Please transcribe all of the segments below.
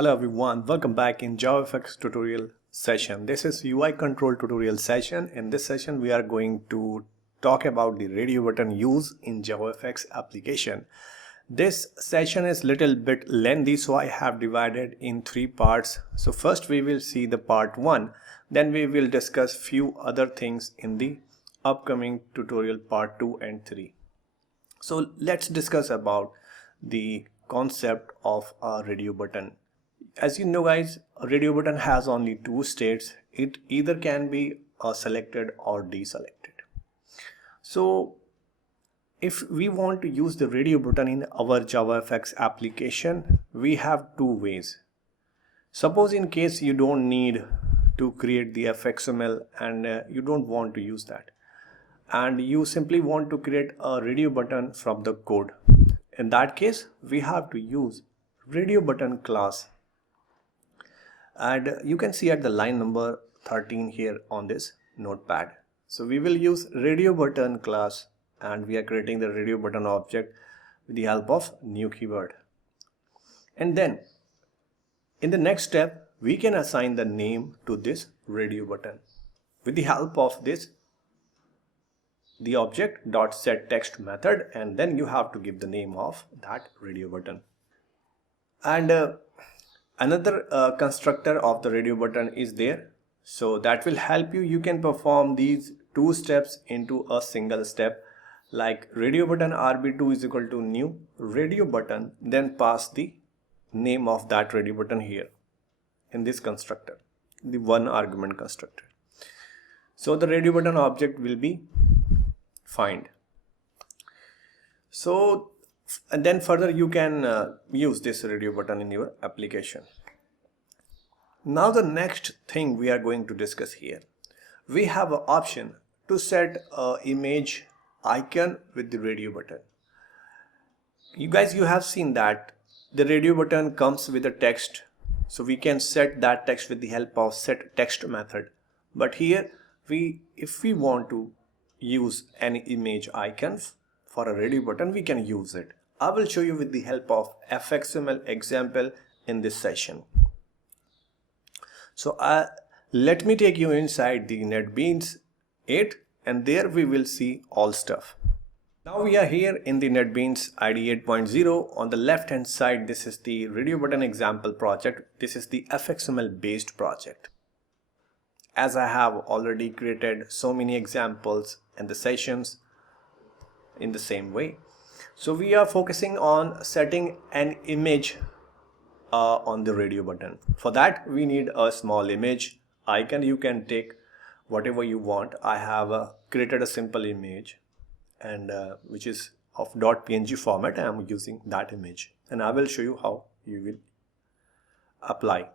Hello everyone, welcome back in JavaFX tutorial session. This is UI control tutorial session. In this session we are going to talk about the radio button use in JavaFX application. This session is little bit lengthy, so I have divided in three parts. So first we will see the part 1, then we will discuss few other things in the upcoming tutorial part 2 and 3. So let's discuss about the concept of a radio button. As you know guys, a radio button has only two states. It either can be selected or deselected. So if we want to use the radio button in our JavaFX application, we have two ways. Suppose in case you don't need to create the fxml and you don't want to use that, and you simply want to create a radio button from the code. In that case, we have to use radio button class. And you can see at the line number 13 here on this notepad. So we will use radio button class and we are creating the radio button object with the help of new keyword. And then in the next step, we can assign the name to this radio button. With the help of this, the object dot set text method, and then you have to give the name of that radio button. And another constructor of the radio button is there, so that will help you. You can perform these two steps into a single step, like radio button rb2 is equal to new radio button, then pass the name of that radio button here in this constructor, the one argument constructor. So the radio button object will be find. So and then further you can use this radio button in your application. Now the next thing we are going to discuss here, we have an option to set an image icon with the radio button. You have seen that the radio button comes with a text, so we can set that text with the help of set text method. But here if we want to use any image icons for a radio button, we can use it. I will show you with the help of fxml example in this session. So let me take you inside the NetBeans 8, and there we will see all stuff. Now we are here in the NetBeans IDE 8.0. On the left hand side, this is the radio button example project. This is the fxml based project. As I have already created so many examples and the sessions in the same way. So we are focusing on setting an image on the radio button. For that we need a small image icon. You can take whatever you want. I have created a simple image, and which is of .png format. I am using that image, and I will show you how you will apply.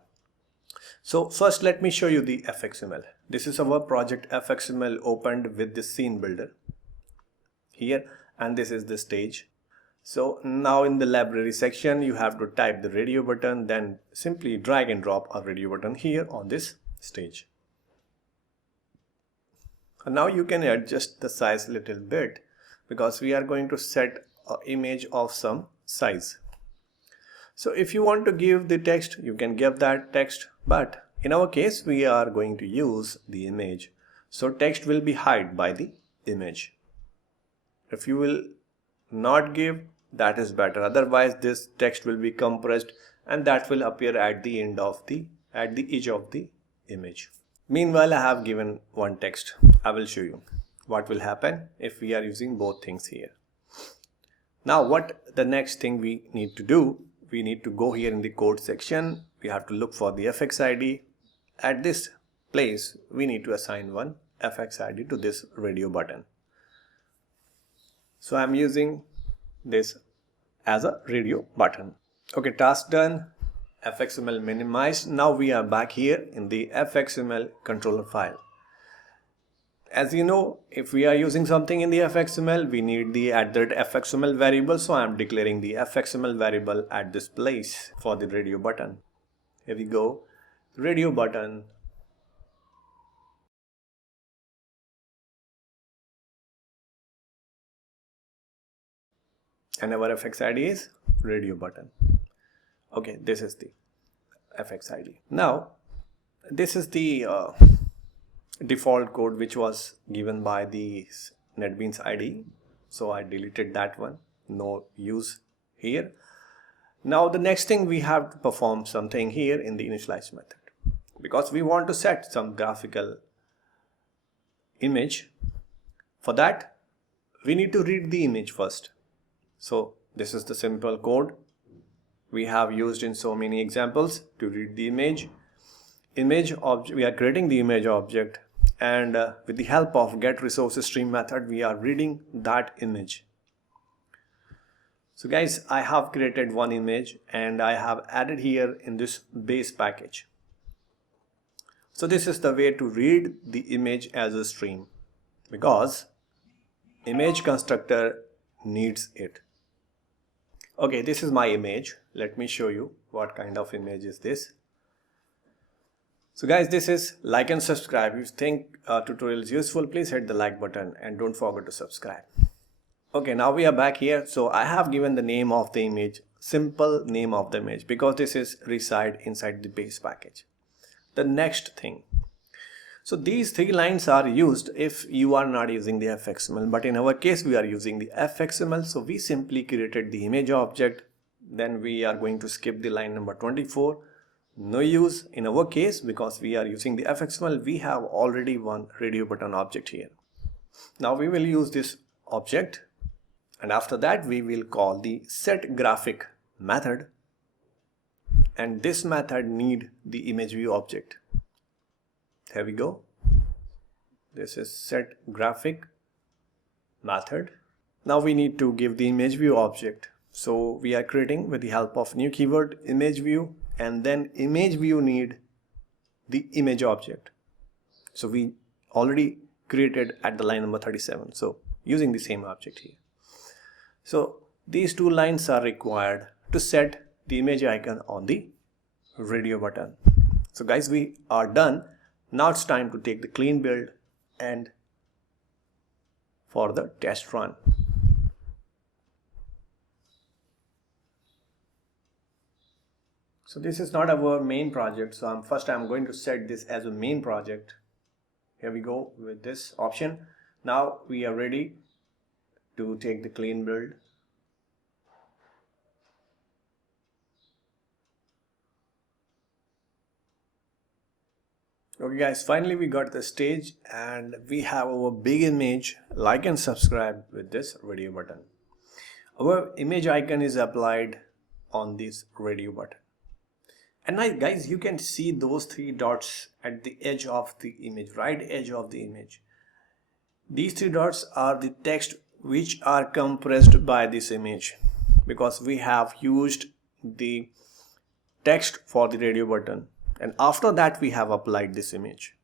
So first let me show you the fxml. This is our project fxml opened with the scene builder here, and this is the stage. So now in the library section, you have to type the radio button, then simply drag and drop a radio button here on this stage. And now you can adjust the size a little bit, because we are going to set an image of some size. So if you want to give the text, you can give that text, but in our case we are going to use the image, so text will be hid by the image. If you will not give, that is better. Otherwise this text will be compressed, and that will appear at the end of the edge of the image. Meanwhile, I have given one text. I will show you what will happen if we are using both things here. Now what the next thing we need to do, we need to go here in the code section. We have to look for the fxid. At this place we need to assign one fxid to this radio button. So I am using this as a radio button. Okay, task done, fxml minimized. Now we are back here in the fxml controller file. As you know, if we are using something in the fxml, we need the @fxml variable. So I am declaring the fxml variable at this place for the radio button. Here we go, radio button. And our fxid is radio button. Okay, this is the FXID. Now this is the default code which was given by the NetBeans IDE, so I deleted that one, no use here. Now the next thing, we have to perform something here in the initialize method, because we want to set some graphical image. For that we need to read the image first. So this is the simple code we have used in so many examples to read the image. We are creating the image object, and with the help of get resources stream method we are reading that image. So guys, I have created one image and I have added here in this base package. So this is the way to read the image as a stream, because image constructor needs it. Okay, this is my image. Let me show you what kind of image is this. So guys, this is like and subscribe. If you think tutorial is useful, please hit the like button and don't forget to subscribe. Okay, now we are back here. So I have given the name of the image, simple name of the image, because this is reside inside the base package. The next thing, so these three lines are used if you are not using the fxml, but in our case we are using the fxml. So we simply created the image object, then we are going to skip the line number 24. No use in our case, because we are using the fxml. We have already one radio button object here. Now we will use this object, and after that we will call the set graphic method, and this method need the image view object. Here we go. This is set graphic method. Now we need to give the image view object. So we are creating with the help of new keyword image view, and then image view need the image object. So we already created at the line number 37. So using the same object here. So these two lines are required to set the image icon on the radio button. So guys, we are done. Now it's time to take the clean build and for the test run. So this is not our main project, so first I'm going to set this as a main project. Here we go with this option. Now we are ready to take the clean build. Okay guys, finally we got the stage and we have our big image. Like and subscribe with this radio button. Our image icon is applied on this radio button. And now guys, you can see those three dots at the edge of the image, right edge of the image. These three dots are the text which are compressed by this image, because we have used the text for the radio button, and after that we have applied this image.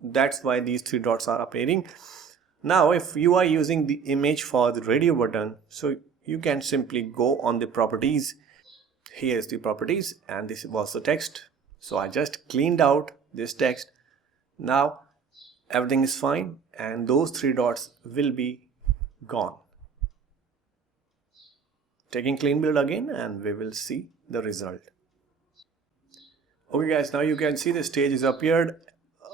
That's why these three dots are appearing. Now if you are using the image for the radio button, so you can simply go on the properties. Here is the properties, and this was the text. So I just cleaned out this text. Now everything is fine and those three dots will be gone. Taking clean build again and we will see the result. Okay guys, now you can see the stage is appeared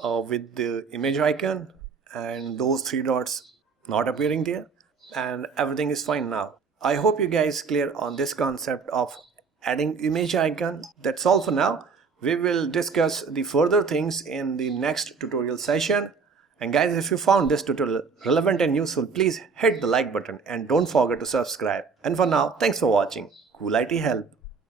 with the image icon and those three dots not appearing there, and everything is fine now. I hope you guys clear on this concept of adding image icon. That's all for now. We will discuss the further things in the next tutorial session. And guys, if you found this tutorial relevant and useful, please hit the like button and don't forget to subscribe. And for now, thanks for watching. Cool IT Help.